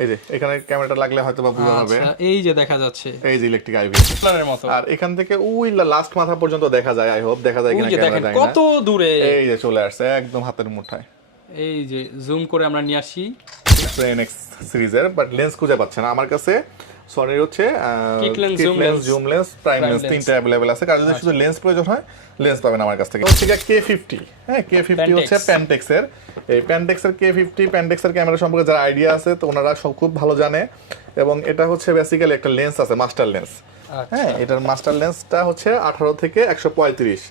এই যে এখানে ক্যামেরাটা লাগলে হয়তো বা বোঝা যাবে। আচ্ছা, এই যে দেখা যাচ্ছে এই যে ইলেকট্রিক আইভি প্ল্যানের মতো। আর এখান থেকে ওই লাস্ট মাথা পর্যন্ত দেখা যায়। আই হোপ দেখা যায় কিনা, ওই যে দেখেন ক্যামেরা কত দূরে, এই যে চলে আসছে একদম হাতের মুঠায়। এই যে জুম করে আমরা নিয়ে আসি এনএক্স সিরিজের, বাট লেন্স খুঁজে পাচ্ছে না আমার কাছে। সনির হচ্ছে kit lens, zoom lens, prime lens তিনটা अवेलेबल আছে। কারণ যদি শুধু লেন্স প্রয়োজন হয় লেন্স পাবেন আমার কাছ থেকে। হচ্ছে K50, হ্যাঁ K50 হচ্ছে প্যান্টেক্স এর। এই প্যান্টেক্স এর K50, প্যান্টেক্স এর ক্যামেরা সম্পর্কে যারা আইডিয়া আছে তো ওনারা সব খুব ভালো জানে। এবং এটা হচ্ছে বেসিক্যালি একটা লেন্স আছে, মাস্টার লেন্স। হ্যাঁ, এটার মাস্টার লেন্সটা হচ্ছে 18 থেকে 135,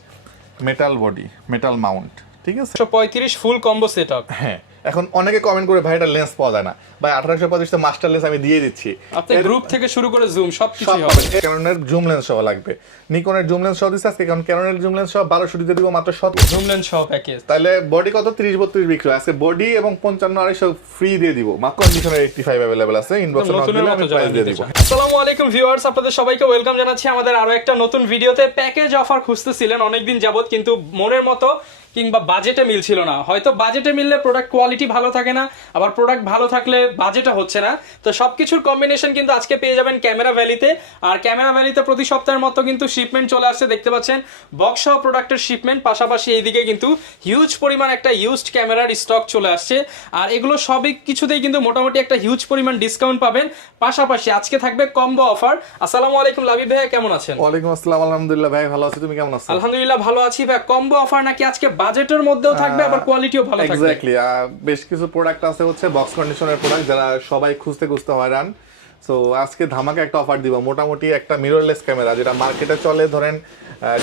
মেটাল বডি, মেটাল মাউন্ট, ঠিক আছে। 135 ফুল কম্বো সেটআপ। হ্যাঁ, এখন অনেকে কমেন্ট করে ভাই এটা লেন্স পাওয়া যায় না, ভাই 1835 মাস্টার লেন্স আমি দিয়ে দিচ্ছি। আপনি গ্রুপ থেকে শুরু করে জুম সবকিছুই হবে। ক্যাননের জুম লেন্স সহ লাগবে, নিকনের জুম লেন্স সহ দিচ্ছে আজকে, কারণ ক্যাননের জুম লেন্স সহ 1200 দিতে দিব মাত্র 17। জুম লেন্স সহ প্যাকেজ, তাহলে বডি কত 30-32 বিক্রি হয় আজকে, বডি এবং 55-250 ফ্রি দিয়ে দিব। মাত্র কন্ডিশনের 85 अवेलेबल আছে, ইনবক্সে নক দিলে আমি প্রাইস দিয়ে দিব। আসসালামু আলাইকুম ভিউয়ার্স, আপনাদের সবাইকে ওয়েলকাম জানাচ্ছি আমাদের আরো একটা নতুন ভিডিওতে। প্যাকেজ অফার খুঁজতেছিলেন অনেকদিন যাবত, কিন্তু মনের মতো কিংবা বাজেটে মিলছিল না। হয়তো বাজেটে মিললে প্রোডাক্ট কোয়ালিটি ভালো থাকে না, আবার প্রোডাক্ট ভালো থাকলে বাজেটে হচ্ছে না। তো সবকিছুর কম্বিনেশন কিন্তু আজকে পেয়ে যাবেন ক্যামেরা ভ্যালিতে। আর ক্যামেরা ভ্যালিতে প্রতি সপ্তাহের মতো কিন্তু শিপমেন্ট চলে আসছে, দেখতে পাচ্ছেন বক্স সহ প্রোডাক্টের শিপমেন্ট। পাশাপাশি এইদিকে কিন্তু হিউজ পরিমাণ একটা ইউজড ক্যামেরার স্টক চলে আসছে। আর এগুলো সবই কিছুতেই কিন্তু মোটামুটি একটা হিউজ পরিমাণ ডিসকাউন্ট পাবেন। পাশাপাশি আজকে থাকবে কম্বো অফার। আসসালামু আলাইকুম লাবিব ভাই, কেমন আছেন? ওয়ালাইকুম আসসালাম, আলহামদুলিল্লাহ ভাই ভালো আছি, তুমি কেমন আছো? আলহামদুলিল্লাহ ভালো আছি ভাই। কম্বো অফার নাকি আজকে বাজেটের মধ্যেও থাকবে, আবার কোয়ালিটিও ভালো থাকবে? এক্স্যাক্টলি, বেশ কিছু প্রোডাক্ট আছে হচ্ছে বক্স কন্ডিশনের প্রোডাক্ট, যারা সবাই খুঁজতে হয়রান। সো আজকে ধামাকা একটা অফার দিব। মোটামুটি একটা মিররলেস ক্যামেরা যেটা মার্কেটে চলে ধরেন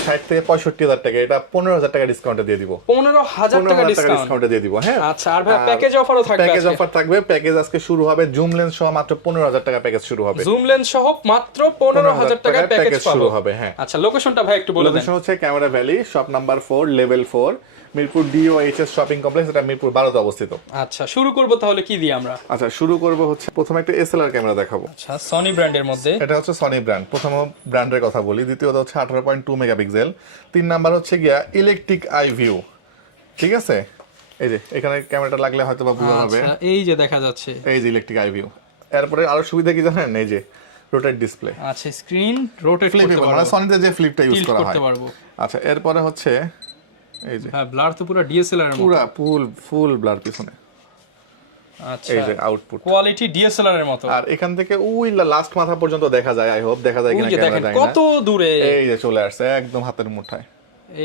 60 থেকে 65,000 টাকা, এটা 15,000 টাকা ডিসকাউন্টে দিয়ে দিব। 15,000 টাকা ডিসকাউন্টে দিয়ে দিব। হ্যাঁ, আচ্ছা। আর ভাই প্যাকেজ অফারও থাকবে? প্যাকেজ অফার থাকবে। প্যাকেজ আজকে শুরু হবে জুম লেন্স সহ মাত্র 15,000 টাকা প্যাকেজ শুরু হবে। জুম লেন্স সহ মাত্র 15,000 টাকা প্যাকেজ শুরু হবে। হ্যাঁ, আচ্ছা, লোকেশনটা ভাই একটু বলে দেন। লোকেশন হচ্ছে camera valley, shop number 4, level 4, Mirpur DOHS shopping complex, এটা মিরপুর 12তে অবস্থিত। আচ্ছা, শুরু করব তাহলে কি দিয়ে আমরা? আচ্ছা, শুরু করব হচ্ছে প্রথমে একটা SLR ক্যামেরা দেখাবো। আচ্ছা, সনি ব্র্যান্ডের মধ্যে। এটা হচ্ছে সনি ব্র্যান্ড। প্রথম ব্র্যান্ডের কথা বলি, দ্বিতীয়ত হচ্ছে 18.2 মেগাপিক্সেল, 3 নাম্বার হচ্ছে গিয়া ইলেকট্রিক আই ভিউ, ঠিক আছে। এই যে এখানে ক্যামেরাটা লাগলে হয়তো বা বোঝা যাবে। আচ্ছা, এই যে দেখা যাচ্ছে, এই যে ইলেকট্রিক আই ভিউ। এরপরে আরো সুবিধা কি জানেন, এই যে রোটেট ডিসপ্লে। আচ্ছা, স্ক্রিন রোটেট করতে পারবো, মানে সনিতে যে ফ্লিপটা ইউজ করা হয়। আচ্ছা, এরপরে হচ্ছে এই যে হ্যাঁ, ব্লার তো পুরো DSLR এর মতো, পুরো ফুল ব্লার পিছনে। আচ্ছা, এই যে আউটপুট কোয়ালিটি DSLR এর মতো। আর এখান থেকে ওই লাস্ট মাথা পর্যন্ত দেখা যায়। আই হোপ দেখা যায় কিনা, ক্যামেরা দেয় না। কত দূরে, এই যে চলে আসছে একদম হাতের মুঠায়।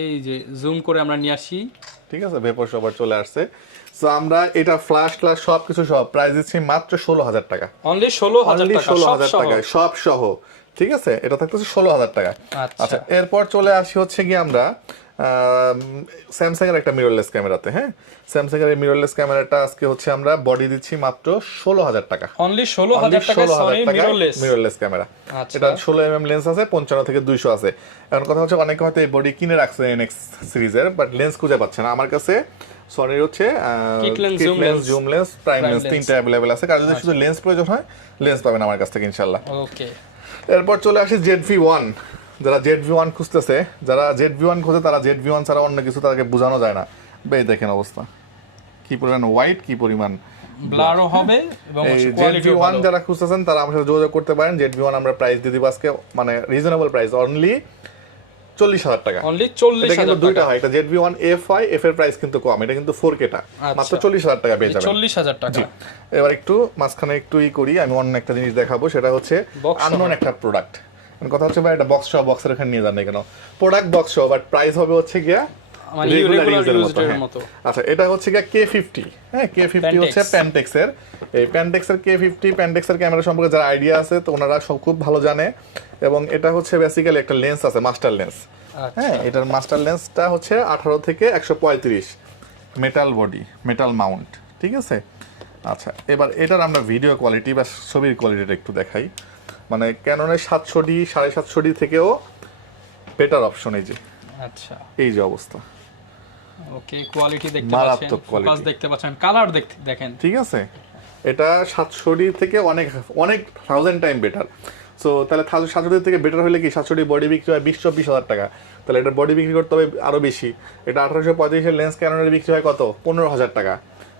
এই যে জুম করে আমরা নিয়ে আসি, ঠিক আছে, ভেপর সবার চলে আসছে। সো আমরা এটা ফ্ল্যাশ সবকিছু সব প্রাইস দিচ্ছি মাত্র 16,000 টাকা। অনলি 16,000 টাকা, 16,000 টাকায় সব সহ, ঠিক আছে। এটা থাকতেছে 16,000 টাকা। আচ্ছা, এরপর চলে আসি হচ্ছে কি আমরা স্যামসাং এর একটা মিররলেস ক্যামেরাতে। হ্যাঁ, স্যামসাং এর মিররলেস ক্যামেরাটা আজকে হচ্ছে আমরা বডি দিচ্ছি মাত্র 16,000 টাকা। অনলি 16,000 টাকা সনি মিররলেস ক্যামেরা। এটা 16mm লেন্স আছে, 55 থেকে 200 আছে। এখন কথা হচ্ছে অনেকে হয়তো এই বডি কিনে রাখছে এনএক্স সিরিজের, বাট লেন্স খুঁজে পাচ্ছে না। আমার কাছে সনির হচ্ছে kit lens, zoom lens, prime lens তিনটা अवेलेबल আছে। কারণ যদি শুধু লেন্স প্রয়োজন হয় লেন্স পাবেন আমার কাছ থেকে ইনশাআল্লাহ। ওকে, এরপর চলে আসি ZV-1। যারা ZV-1 খুঁজতেছে, যারা ZV-1 খোঁজে, তারা ZV-1 ছাড়া অন্য কিছু তাদেরকে বোঝানো যায় না। বেশ দেখেন অবস্থা, কি পরিমাণ হোয়াইট, কি পরিমাণ ব্লারও হবে এবং কোয়ালিটিও ZV-1 যারা খুঁজতেছেন তারা আমার সাথে যোগাযোগ করতে পারেন। ZV-1 আমরা প্রাইস দিয়ে দিব আজকে, মানে রিজনেবল প্রাইস, অনলি 40,000 টাকা। অনলি 40,000 এটা কিন্তু দুইটা হয়, এটা ZV-1 F হয়, F এর প্রাইস কিন্তু কম, এটা কিন্তু 4K টা মাত্র 40,000 টাকা পেয়ে যাবেন। 40,000 টাকা। এবার একটু মাঝখানে একটু করি, আমি অন্য একটা জিনিস দেখাবো, সেটা হচ্ছে আননোন একটা প্রোডাক্ট। কথা হচ্ছে ভাই এটা বক্স সহ, বক্সের এখানে নিয়ে যান না কেন, প্রোডাক্ট বক্স সহ, বাট প্রাইস হবে হচ্ছে গিয়া রেগুলার ইউজের মতো। আচ্ছা, এটা হচ্ছে গিয়া K50। হ্যাঁ, K50 হচ্ছে প্যান্টেক্স এর। এই প্যান্টেক্স এর K50, প্যান্টেক্স এর ক্যামেরা সম্পর্কে যারা আইডিয়া আছে তো ওনারা সব খুব ভালো জানে। এবং এটা হচ্ছে বেসিক্যালি একটা লেন্স আছে, মাস্টার লেন্স। হ্যাঁ, এটার মাস্টার লেন্সটা হচ্ছে 18 থেকে 135, মেটাল বডি, মেটাল মাউন্ট, ঠিক আছে। আচ্ছা, এবার এটার আমরা ভিডিও কোয়ালিটি বা ছবির কোয়ালিটিটা একটু দেখাই। মানে ক্যাননের 700D 750D থেকেও বেটার অপশন। এই যে আচ্ছা, এই যে অবস্থা, ওকে, কোয়ালিটি দেখতে পাচ্ছেন, ফোকাস দেখতে পাচ্ছেন, কালার দেখেন, ঠিক আছে। এটা 700D থেকে অনেক 1000 টাইম বেটার। সো তাহলে 700D থেকে বেটার হলে কি 700D বডি বিক্রি হয় 20-24,000 টাকা, তাহলে এটা বডি বিক্রি করতে হবে আরো বেশি। এটা 1835 এর লেন্স ক্যাননের বিক্রি হয় কত, 15,000 টাকা।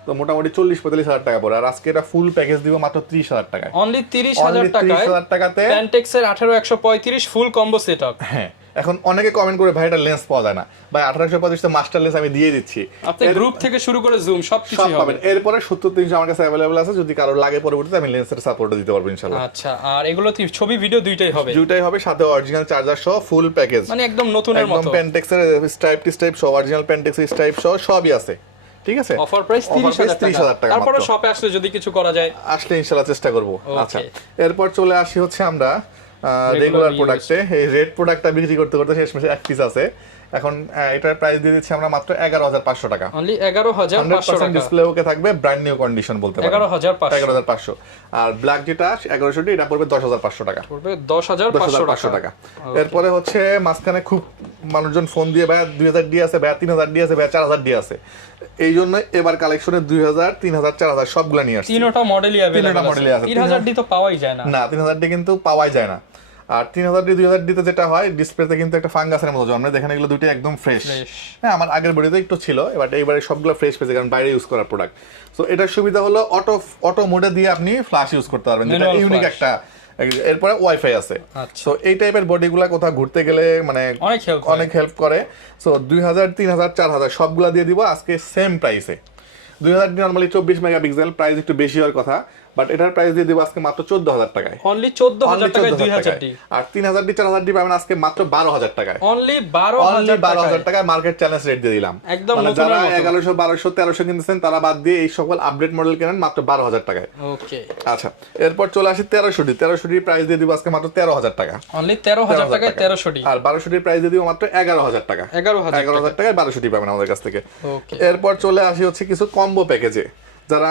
তো মোটামুটি 40-45 হাজার টাকা পড়ে। আর আজকে এটা ফুল প্যাকেজ দিব মাত্র 30,000 টাকায়, অনলি 30,000 টাকায় 30,000 টাকাতে প্যান্টেক্সের 18135 ফুল কম্বো সেটআপ। হ্যাঁ, এখন অনেকে কমেন্ট করে ভাই এটা লেন্স পাওয়া যায় না, ভাই 1825 তে মাস্টার লেন্স আমি দিয়ে দিচ্ছি, আপনি গ্রুপ থেকে শুরু করে জুম সবকিছু সব হবে। পাবেন। এরপরে 70-300 আমার কাছে अवेलेबल আছে, যদি কারো লাগে পরবর্তীতে আমি লেন্সের সাপোর্টও দিতে পারবো ইনশাআল্লাহ। আচ্ছা, আর এগুলো ছবি ভিডিও দুইটাই হবে? দুইটাই হবে, সাথে অরিজিনাল চার্জার সহ ফুল প্যাকেজ, মানে একদম নতুনের মতো। একদম পেন্টেক্সের স্ট্রাইপ সহ, অরিজিনাল পেন্টেক্সের স্ট্রাইপ সহ সবই আছে, ঠিক আছে? অফার প্রাইস 30,000 টাকা। তারপরে মাত্র। শপে আসলে যদি কিছু করা যায়, আসলে ইনশাআল্লাহ চেষ্টা করব। Okay. আচ্ছা, এরপর চলে আসি হচ্ছে আমরা রেগুলার প্রোডাক্টে। এই রেড প্রোডাক্টটা বিক্রি করতে করতে শেষমেশ এক পিস আছে। এখন এটার প্রাইস দিয়ে দিচ্ছি আমরা মাত্র 11,500 টাকা, অনলি 11,500 টাকা। ডিসপ্লে ওকে থাকবে, ব্র্যান্ড নিউ কন্ডিশন বলতে পারেন। 11,500। আর ব্ল্যাক যেটা 1100 এটা পড়বে 10,500 টাকা, পড়বে 10,500 টাকা। এরপরে হচ্ছে মাঝখানে খুব মানুষজন ফোন দিয়ে ভাই 2000 ডি আছে, ভাই 3000 ডি আছে, ভাই 4000 ডি আছে, এই জন্য এবার কালেকশনে 2000, 3000, 4000 সবগুলা নিয়ে আসছি। তিনটা মডেলই अवेलेबल আছে। 3000 ডি তো পাওয়াই যায় না। না, 3000 ডি কিন্তু পাওয়াই যায় না। আর 3000 ডি 2000 ডিতে যেটা হয়, ডিসপ্লেতে কিন্তু একটা ফাঙ্গাসের মতো জন্মে। দেখেন এগুলো দুটো একদম ফ্রেশ। হ্যাঁ, আমার আগের বডিতে একটু ছিল, এবার এইবারে সবগুলো ফ্রেশ পেয়েছে, কারণ বাইরে ইউজ করা প্রোডাক্ট। সো এটার সুবিধা হলো অটো মোডে দিয়ে আপনি ফ্ল্যাশ ইউজ করতে পারবেন, যেটা ইউনিক একটা। এরপরে ওয়াইফাই আছে। সো এই টাইপের বডিগুলা কোথাও ঘুরতে গেলে মানে অনেক হেল্প করে। সো 2000, 3000, 4000 সবগুলা দিয়ে দিব আজকে সেম প্রাইসে। 2000 ডি নরমালি 24 মেগাপিক্সেল, প্রাইস একটু বেশি হওয়ার কথা, বাট এটার প্রাইস দিয়ে দিব আজকে মাত্র 14,000 টাকায়, অনলি 14,000 টাকায় 2000 ডি। আর 3000 ডি 4000 ডি পাবেন আজকে মাত্র 12,000 টাকায়, অনলি 12,000 টাকায় মার্কেট চ্যালেঞ্জ রেট দিয়ে দিলাম। একদম মানে নতুন যারা মতো। 1100, 1200, 1300 কিনতেছেন তারা বাদ দিয়ে এই সকল আপডেট মডেল কেনেন মাত্র 12,000 টাকায়। ওকে, আচ্ছা, এরপর চলে আসি 1300 ডি। 1300 ডি প্রাইস দিয়ে দিব আজকে মাত্র 13,000 টাকা, অনলি 13,000 টাকায় 1300 ডি। আর 1200 ডি প্রাইস দিয়ে দিব মাত্র 11,000 টাকা। 11,000 টাকায় 1200 ডি পাবেন আমাদের কাছ থেকে। ওকে, এরপর চলে আসি হচ্ছে কিছু কম্বো প্যাকেজে, যারা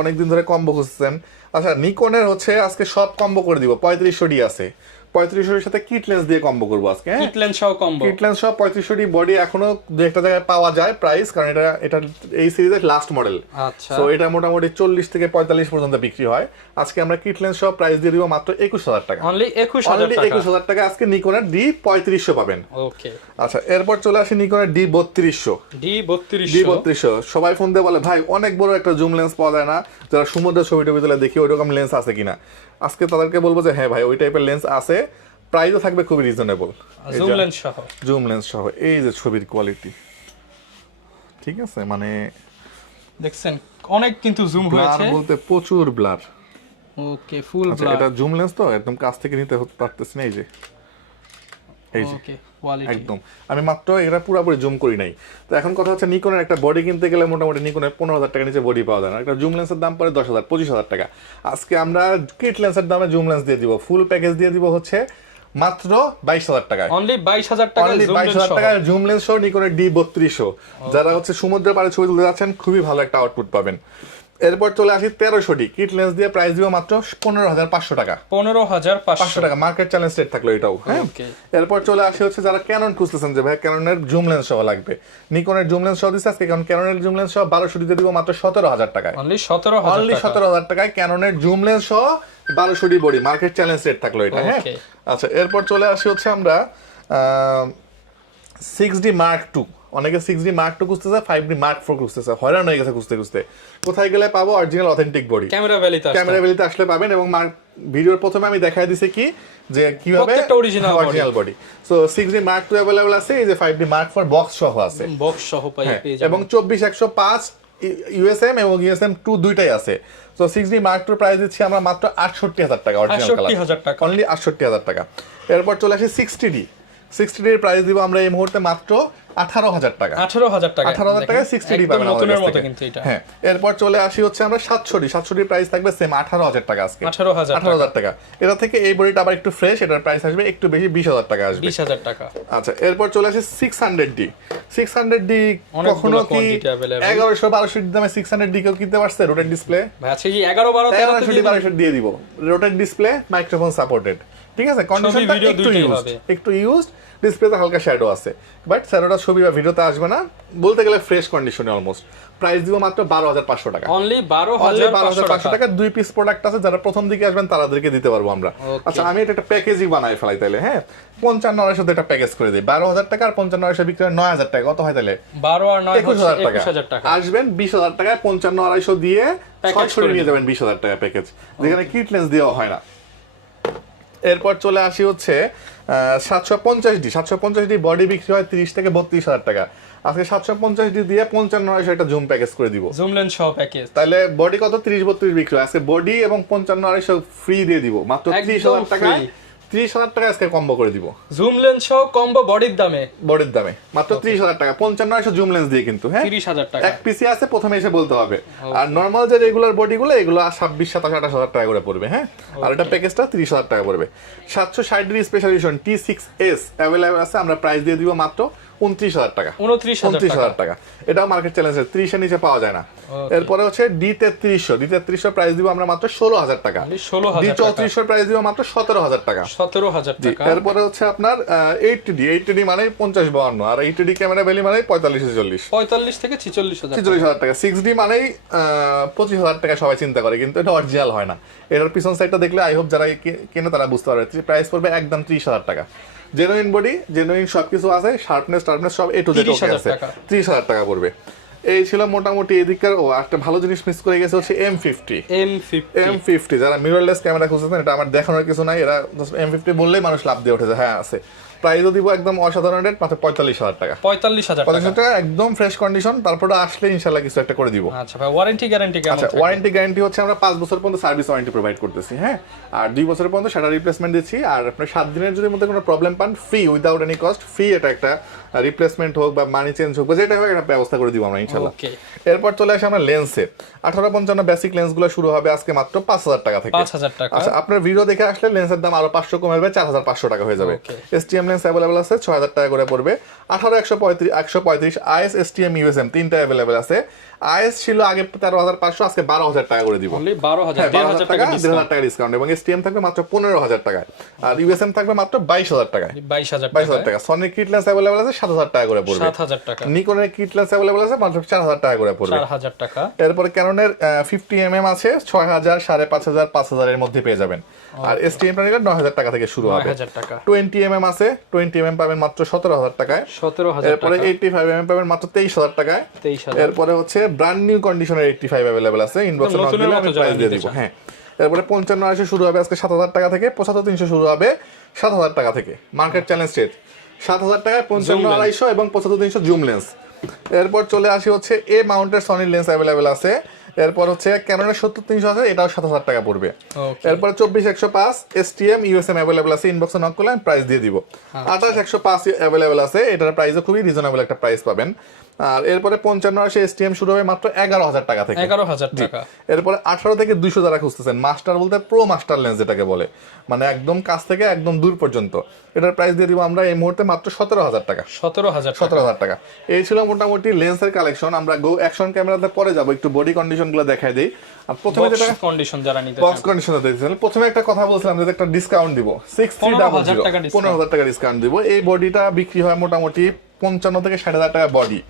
অনেক দিন ধরে কম্বো খুঁজছেন। আচ্ছা, নিকনের হচ্ছে আজকে সব কম্বো করে দিব। 3500 ডি আছে, 3500 এর সাথে কিট লেন্স দিয়ে কম্বো করব আজকে। হ্যাঁ, কিট লেন্স সহ কম্বো, কিট লেন্স সহ 3500 ডি বডি এখনো দু একটা জায়গায় পাওয়া যায় প্রাইস, কারণ এটা এই সিরিজের লাস্ট মডেল। আচ্ছা, সো এটা মোটামুটি 40 থেকে 45 পর্যন্ত বিক্রি হয়। আজকে আমরা কিট লেন্স সহ প্রাইস দিয়ে দিব মাত্র 21,000 টাকা, অনলি 21,000 টাকা। আজকে নিকনের ডি 3500 পাবেন। ওকে, আচ্ছা, এরপর চলে আসি নিকনের ডি 3200। ডি 3200 সবাই ফোন দিয়ে বলে ভাই অনেক বড় একটা জুম লেন্স পাওয়া যায় না, যারা সমুদ্রের ছবি টবি তুলে দেখি ওইরকম লেন্স আছে কিনা। আজকে তাদেরকে বলবো যে হ্যাঁ ভাই, ওই টাইপের লেন্স আছে, প্রাইসও থাকবে খুবই রিজনেবল। জুম লেন্স সহ এই যে ছবির কোয়ালিটি, ঠিক আছে, মানে দেখছেন অনেক কিন্তু জুম হয়েছে, বলতে প্রচুর ব্লার। ওকে, ফুল ব্লার। এটা জুম লেন্স তো একদম কাছ থেকে নিতে পারতেছি না, এই যে ওকে, কোয়ালিটি একদম। আমি মাত্র এটা পুরোপুরি জুম করি নাই। তো এখন কথা হচ্ছে, নিকনের একটা বডি কিনতে গেলে মোটামুটি নিকনের 15,000 টাকা নিচে বডি পাওয়া যায় না। একটা জুম লেন্সের দাম পড়ে 10,000, 25,000 টাকা। আজকে আমরা কিট লেন্সের দামে জুম লেন্স দিয়ে দিব, ফুল প্যাকেজ দিয়ে দিব হচ্ছে মাত্র 22,000 টাকায়, অনলি 22,000 টাকা, 22,000 টাকায় জুম লেন্স সহ নিকনের ডি 3200। যারা হচ্ছে সমুদ্রের পাড়ে ছবি তুলতে যাচ্ছেন খুবই ভালো একটা আউটপুট পাবেন। এরপর চলে আসি 1300 ডি কিট লেন্স দিয়ে প্রাইস দিব মাত্র 15,500 টাকা, 15,500 টাকা। মার্কেট চ্যালেঞ্জ রেট থাকলো এটাও। হ্যাঁ, এরপর চলে আসি হচ্ছে যারা ক্যানন খুঁজতেছেন যে ভাই ক্যাননের জুম লেন্স সহ লাগবে, নিকনের জুম লেন্স সহ দিচ্ছে আজকে, কারণ ক্যাননের জুম লেন্স সহ 1200 দিতে দিব মাত্র 17,000 টাকায়, অনলি 17,000 টাকায় ক্যাননের জুম লেন্স সহ 1200 D body. Market challenge rate থাকলো এটা। হ্যাঁ, আচ্ছা, এরপর চলে আসি হচ্ছে আমরা 6D Mark II। অনেকে 6D Mark II খুঁজতেছে, 5D Mark IV খুঁজতেছে, হয়রান হয়ে গেছে খুঁজতে। কোথায় গেলে পাবো অরিজিনাল অথেন্টিক বডি? ক্যামেরা ভ্যালিতে আসলে পাবেন। এবং ভিডিওর প্রথমে আমি দেখাই দিছি কি যে কিভাবে original body. So 6D Mark II available আছে, এই যে 5D Mark IV বক্স সহ আছে, পেয়ে যাবেন। এবং 24-105 USM এবং USM 2 দুইটাই আছে। So 6D Mark II price দিচ্ছি আমরা মাত্র 68,000 টাকা, অরিজিনাল কালার, অনলি 68,000 টাকা। এরপর চলে আসি 60D। 60D এর প্রাইস দিব আমরা এই মুহূর্তে মাত্র 18,000 টাকা, 18,000 টাকায় 60D পাবেন আমাদের কাছ থেকে। হ্যাঁ, এরপর চলে আসি হচ্ছে আমরা 700D। 700D প্রাইস থাকবে সেম 18,000 টাকা আজকে, 18,000 টাকা। এটা থেকে এই বডিটা আবার একটু ফ্রেশ, এটার প্রাইস আসবে একটু বেশি, 20,000 টাকা আসবে, 20,000 টাকা। আচ্ছা, এরপর চলে আসি 600D। 600D কখনো কি 1100-1200 দামে 600D কেউ কিনতে পারছে? রোটেট ডিসপ্লে, আচ্ছা কি 11-1200 দিয়ে দিব, রোটেট ডিসপ্লে, মাইক্রোফোন সাপোর্টেড, ঠিক আছে। কন্ডিশনটা একটু ইউজড, ডিসপ্লেতে হালকা শ্যাডো আছে, বাট শ্যাডোটা ছবি বা ভিডিওতে আসবে না, বলতে গেলে ফ্রেশ কন্ডিশনে অলমোস্ট। প্রাইস দিব মাত্র 12,500 টাকা। অনলি 12,500 টাকা। 2 পিস প্রোডাক্ট আছে, যারা প্রথম দিকে আসবেন তাদেরকে দিতে পারবো আমরা। আচ্ছা আমি এটা একটা প্যাকেজই বানাই ফেলাই তাইলে, হ্যাঁ 55,900 তে একটা প্যাকেজ করে দিই। 12,000 টাকা আর 55,900 বিক্রি হয় 9,000 টাকা, কত হয় তাহলে 12 আর 9 21,000 টাকা। আসবেন 20,000 টাকায় 55,250 দিয়ে 6 ছড়ি নিয়ে যাবেন 20,000 টাকা প্যাকেজ, যেখানে কিট লেন্স দেওয়া হয় না। এরপর চলে আসি হচ্ছে 750D বডি বিক্রি হয় 30 থেকে 32,000 টাকা। আজকে 750D দিয়ে 55,900 একটা জুম প্যাকেজ করে দিব, জুম লেন্স সহ প্যাকেজ। তাহলে বডি কত 30-32 বিক্রি হয়, আজকে বডি এবং 55,900 ফ্রি দিয়ে দিব মাত্র 30,000 টাকায়। 30,000 টাকা আজকে কম্বো করে দিব, জুম লেন্স সহ কম্বো বডির দামে মাত্র 30,000 টাকা। 55,900 জুম লেন্স দিয়ে কিন্তু, হ্যাঁ 30,000 টাকা। এক পিসি আছে, প্রথমে এসে বলতে হবে। আর নরমাল যে রেগুলার বডিগুলো এগুলো 26, 27, 28,000 টাকা করে পড়বে, হ্যাঁ। আর এটা প্যাকেজটা 30,000 টাকা পড়বে। 760 স্পেশাল এডিশন T6s अवेलेबल আছে, আমরা প্রাইস দিয়ে দিব মাত্র 29,000 টাকা। 29,000 টাকা। এটাও মার্কেট চ্যালেঞ্জের 30 এর নিচে পাওয়া যায় না। এরপরে হচ্ছে D3300 প্রাইস দিব আমরা মাত্র 16,000 টাকা। D3400 প্রাইস দিব মাত্র 17,000 টাকা। 17,000 টাকা। এরপরে হচ্ছে আপনার 80D মানে 50-52, আর 80D ক্যামেরা ভ্যালি মানে 45-46। 45 থেকে 46,000 টাকা। 6D মানেই 25,000 টাকা সবাই চিন্তা করে, কিন্তু এটা অরিজিনাল হয় না। এটার পিছন সাইডটা দেখলে আই হোপ যারা কেনে তারা বুঝতে পারবে। প্রাইস পড়বে একদম 30,000 টাকা। জেনুইন বডি, জেনুইন সবকিছু আছে, শার্পনেস সব A to Z ওকে আছে, 30,000 টাকা পড়বে। এই ছিল মোটামুটি এদিককার। ও একটা ভালো জিনিস মিস করে গেছে হচ্ছে M50, যারা মিররলেস ক্যামেরা খুঁজছেন, এটা আমার দেখানোর কিছু নাই, এরা M50 বললেই মানুষ লাভ দিয়ে উঠেছে, হ্যাঁ আছে। প্রাইসও দিব একদম অসাধারণ রেট, মাত্র 45,000 টাকা। 45,000 টাকা একদম ফ্রেশ কন্ডিশন। তারপরে আসলে ইনশাআল্লাহ কিছু একটা করে দিব। আচ্ছা ভাই, ওয়ারেন্টি গ্যারান্টি কেমন? আচ্ছা, ওয়ারেন্টি গ্যারান্টি হচ্ছে আমরা 5 বছর পর্যন্ত সার্ভিস ওয়ারেন্টি প্রোভাইড করতেছি, হ্যাঁ। আর 2 বছর পর্যন্ত সেটা রিপ্লেসমেন্ট দিচ্ছি। আর আপনি 7 দিনের যদি মধ্যে কোনো প্রবলেম পান, free without any cost, free এটা একটা রিপ্লেসমেন্ট হোক বা মানি চেঞ্জ হোক বা যেটা হোক একটা ব্যবস্থা করে দিব আমরা ইনশাআল্লাহ। এরপর চলে আসে আমরা লেন্সে। 1855 বেসিক লেন্সগুলো শুরু হবে আজকে মাত্র 5,000 টাকা থেকে। 5,000 টাকা। আচ্ছা, আপনার ভিডিও দেখে আসলে লেন্সের দাম আরো 500 কমে যাবে, 4,500 টাকা হয়ে যাবে। STM লেন্স अवेलेबल আছে 6,000 টাকা করে পড়বে। 18-135 IS STM USM তিনটা अवेलेबल আছে। IS ছিল আগে 13,500, আজকে 12,000 টাকা করে দিব। অনলি 12,000 টাকা, 1,500 টাকা ডিসকাউন্ট। এবং STM থাকবে মাত্র 15,000 টাকায়, আর USM থাকবে মাত্র 22,000 টাকায়। 22,000 টাকা। সনির কিট লেন্স अवेलेबल আছে 7,000 টাকা করে পড়বে। 7,000 টাকা। নিকনের কিট লেন্স अवेलेबल আছে মাত্র 4,000 টাকা করে পড়বে। 4,000 টাকা। এরপর ক্যাননের 50mm আছে 6,000, 5,500, 5,000 এর মধ্যে পেয়ে যাবেন। আর STM টা নিলে 9,000 টাকা থেকে শুরু হবে। 9,000 টাকা। 20mm আছে, 20mm পাবেন মাত্র 17,000 টাকায়। 17,000 টাকা। এরপরে 85mm পাবেন মাত্র 23,000 টাকায়। 23,000। এরপরে হচ্ছে ব্র্যান্ড নিউ কন্ডিশনের 85 अवेलेबल আছে, ইনবক্সে নক দিলে আমি প্রাইস দিয়ে দিব, হ্যাঁ। এরপরে 55 শুরু হবে আজকে 7,000 টাকা থেকে, 75-300 শুরু হবে 7,000 টাকা থেকে। মার্কেট চ্যালেঞ্জ রেট 7,000 টাকায় 55-250 এবং 75-300 জুম লেন্স। এরপর চলে আসি হচ্ছে এ মাউন্টের সনির লেন্স अवेलेबल আছে। এরপর হচ্ছে ক্যাননের 70-300 আছে, এটাও 7,000 টাকা পড়বে। এরপর 24-105 STM USM अवेलेबल আছে, ইনবক্সে নক করলে আমি প্রাইস দিয়ে দিব। 28-105 अवेलेबल আছে, এটার প্রাইসও খুবই রিজনেবল একটা প্রাইস পাবেন। আর এরপরে 55 STM শুরু হবে মাত্র 11,000 টাকা থেকে। 11,000 টাকা। এরপরে 18 থেকে 200 যারা খুঁজতেছেন, মাস্টার বলতে প্রো মাস্টার লেন্স যেটাকে বলে, মানে একদম কাছ থেকে একদম দূর পর্যন্ত, এটার প্রাইস দিয়ে দিব আমরা এই মুহূর্তে মাত্র 17,000 টাকা। 17,000 টাকা। এই ছিল মোটামুটি লেন্সের কালেকশন। আমরা গো অ্যাকশন ক্যামেরাতে পরে যাব, একটু বডি কন্ডিশনগুলো দেখাই দেই। আর প্রথমে যেটা কন্ডিশন যারা নিতে বক্স কন্ডিশন দিয়েছিলেন, প্রথমে একটা কথা বলছিলাম যে একটা ডিসকাউন্ট দিব, 15,000 টাকা ডিসকাউন্ট দিব। এই বডিটা বিক্রি হয় মোটামুটি 55 থেকে 60,000 টাকা বডি,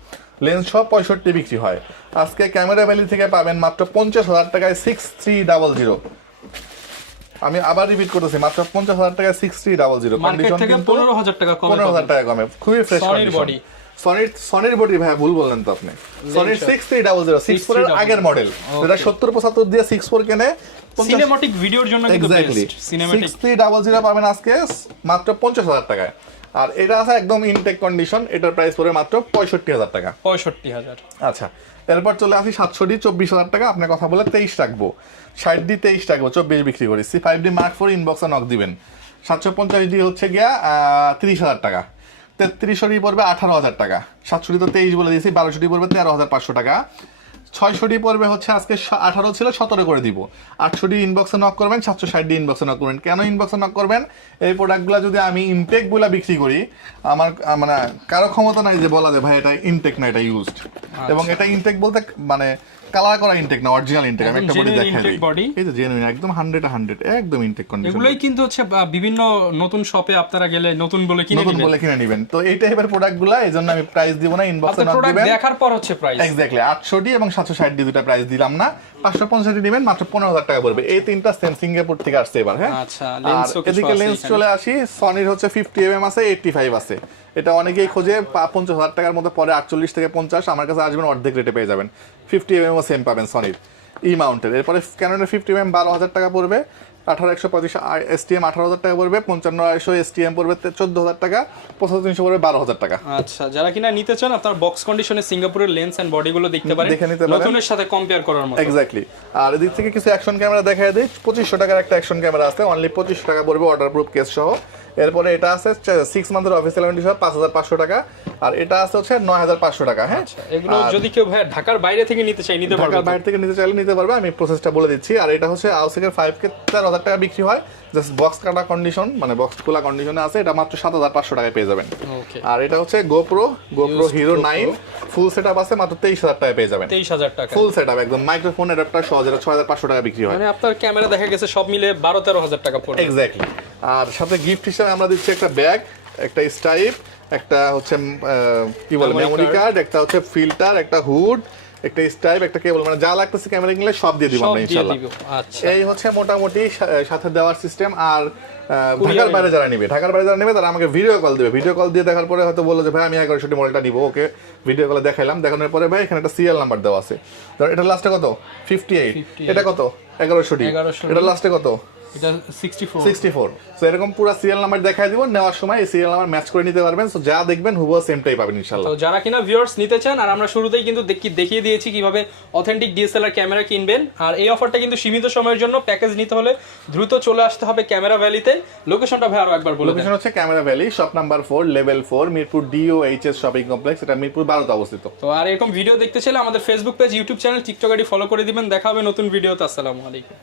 লেন্স সব 65 বিক্রি হয়। আজকে ক্যামেরা ভ্যালি থেকে পাবেন মাত্র 50,000 টাকায় 6300। আমি আবার রিপিট করতেছি, মাত্র 50,000 টাকায় 6300। কন্ডিশন কিন্তু 15,000 টাকা কমে, 15,000 টাকা কমে, খুবই ফ্রেশ কন্ডিশন। সনির বডি ভাই ভুল বললেন তো আপনি, সনির 6300 64 এর আগের মডেল, যেটা 70-75 দিয়ে 64 কেনে সিনেম্যাটিক ভিডিওর জন্য কিন্তু বেস্ট। সিনেম্যাটিক 6300 পাবেন আজকে মাত্র 50,000 টাকায়। আর এটা আছে একদম ইনটেক কন্ডিশন, এটার প্রাইস পড়ে মাত্র 65,000 টাকা। 65,000। আচ্ছা, এরপর চলে আসি 700D 24,000 টাকা। আপনার কথা বলে 23 রাখবো, 60D 23 রাখবো, 24 বিক্রি করি। C5D Mark IV ইনবক্সে নক দিবেন। 750D হচ্ছে গিয়া 30,000 টাকা। 3300D পড়বে 18,000 টাকা। 700D তো 23 বলে দিয়েছি, 1200D পড়বে 13,500 টাকা। 600D পড়বে হচ্ছে আজকে 18 ছিল 17 করে দিব। 800D ইনবক্সে নক করবেন, 760D ইনবক্সে নক করবেন। কেন ইনবক্সে নক করবেন? এই প্রোডাক্টগুলো যদি আমি ইনটেকগুলো বিক্রি করি, আমার মানে কারো ক্ষমতা নাই যে বলা যায় ভাই এটা ইনটেক না, এটা ইউজড। এবং এটা ইনটেক বলতে মানে কালার করা ইনটেক না, অরিজিনাল ইনটেক। আমি একটা বডি genuine দেখাই intake body। এই যে জেনুইন একদম 100 একদম ইনটেক কন্ডিশন। এগুলোই কিন্তু হচ্ছে বিভিন্ন নতুন শপে আপনারা গেলে নতুন বলে কিনে নতুন নেবেন। বলে কিনে নেবেন। তো এই টাইপের প্রোডাক্টগুলো এইজন্য আমি প্রাইস দিব না, ইনবক্সে আপনার নক প্রোডাক্ট দিবেন। দেখার পর হচ্ছে প্রাইস এক্স্যাক্টলি 800 এবং 760 দিয়ে দুটো প্রাইস দিলাম না, 550 নেবেন মাত্র 15000 টাকা পড়বে। এই তিনটা সেম সিঙ্গাপুর থেকে আসছে এবার। হ্যাঁ, আচ্ছা, আর লেন্সও কিছু এদিকে আছে লেন্স এখানে। চলে আসি। সনির হচ্ছে 50 mm আছে, 85 আছে। এটা অনেকেই খোঁজে 50000 টাকার মধ্যে, পরে 48 থেকে 50। আমার কাছে আসবেন অর্ধেক রেটে পেয়ে যাবেন। 50 mm ও সেম পাবেন সনির ই মাউন্টের। এরপরে ক্যাননের 50 mm 12000 টাকা পড়বে, 18135 STM 18000 টাকা পড়বে, 55200 STM পড়বে 14000 টাকা, 75300 পড়বে 12000 টাকা। আচ্ছা, যারা কিনা নিতে চান আপনার বক্স কন্ডিশনে সিঙ্গাপুরের লেন্স এন্ড বডিগুলো দেখতে পারেন, দেখে নিতে পারেন। নতুনের সাথে কম্পেয়ার করার মতো। এক্স্যাক্টলি। আর এদিক থেকে কিছু অ্যাকশন ক্যামেরা দেখায় দিই। 2500 টাকার একটা অ্যাকশন ক্যামেরা আছে, অনলি 2500 টাকা পড়বে ওয়াটারপ্রুফ কেস সহ। এরপরে এটা আছে 6 মান্থের অফিসিয়াল ওয়ারেন্টি সহ 5500 টাকা। আর এটা আছে হচ্ছে 9500 টাকা। হ্যাঁ, এগুলো যদি কেউ ভাই ঢাকার বাইরে থেকে নিতে চাই নিতে পারবে? ঢাকার বাইরে থেকে নিতে চাইলে নিতে পারবে, আমি প্রসেসটা বলে দিচ্ছি। আর এটা হচ্ছে আউসেকের 5K 4000 টাকা বিক্রি হয়, জাস্ট বক্স কাটা কন্ডিশন, মানে বক্স খোলা কন্ডিশনে আছে। এটা মাত্র 7500 টাকায় পেয়ে যাবেন। ওকে, আর এটা হচ্ছে গোপ্রো হিরো 9 ফুল সেটআপ আছে, মাত্র 23000 টাকায় পেয়ে যাবেন। 23000 টাকা ফুল সেটআপ একদম মাইক্রোফোন অ্যাডাপ্টার সহ, যেটা 6500 টাকা বিক্রি হয়। মানে আপনার ক্যামেরা দেখা গেছে সব মিলে 12-13,000 টাকা পড়বে। এক্স্যাক্টলি। আর সাথে গিফট হিসেবে আমরা দিচ্ছি একটা ব্যাগ, একটা স্টাইপ, একটা হচ্ছে কি বলে মেমোরি কার্ড, একটা হচ্ছে ফিল্টার, একটা হুড, একটা স্টাইপ, একটা কেবল, মানে যা লাগতেছে ক্যামেরা কিনলে সব দিয়ে দিব সব আমরা দিয়ে ইনশাআল্লাহ। দিব। আচ্ছা, এই হচ্ছে মোটামুটি সাথে দেওয়ার সিস্টেম। আর ঢাকার বাইরে যারা নেবে তারা আমাকে ভিডিও কল দিবে। ভিডিও কল দিয়ে দেখার পরে হয়তো বললো যে ভাই আমি 1100 মডেলটা নিব। ওকে, ভিডিও কলে দেখাইলাম, দেখানোর পরে ভাই এখানে একটা সিরিয়াল নাম্বার দেওয়া আছে। ধর এটা লাস্টে কত 58, এটা কত 1100, এটা লাস্টে কত এটা 64। সো এরকম পুরো সিরিয়াল নাম্বার দেখাই দিব, নেওয়ার সময় এই সিরিয়াল নাম্বার ম্যাচ করে নিতে পারবেন। সো যা দেখবেন হুবহু সেমটাই পাবেন ইনশাআল্লাহ। তো যারা কিনা ভিউয়ার্স নিতে চান, আর আমরা শুরুতেই কিন্তু দেখিয়ে দিয়েছি কিভাবে অথেন্টিক ডিএসএলআর ক্যামেরা কিনবেন। আর এই অফারটা কিন্তু সীমিত সময়ের জন্য, প্যাকেজ নিতে হলে দ্রুত চলে আসতে হবে ক্যামেরা ভ্যালিতে। লোকেশনটা ভাই আরো একবার বলে দেন। লোকেশন হচ্ছে camera valley, shop number 4, level 4, Mirpur DOHS shopping complex. এটা মিরপুর 12তে অবস্থিত। তো আর এরকম ভিডিও দেখতে চাইলে আমাদের Facebook page, YouTube channel, TikTok ID follow করে দিবেন। দেখা হবে নতুন ভিডিওতে। আসসালামু আলাইকুম।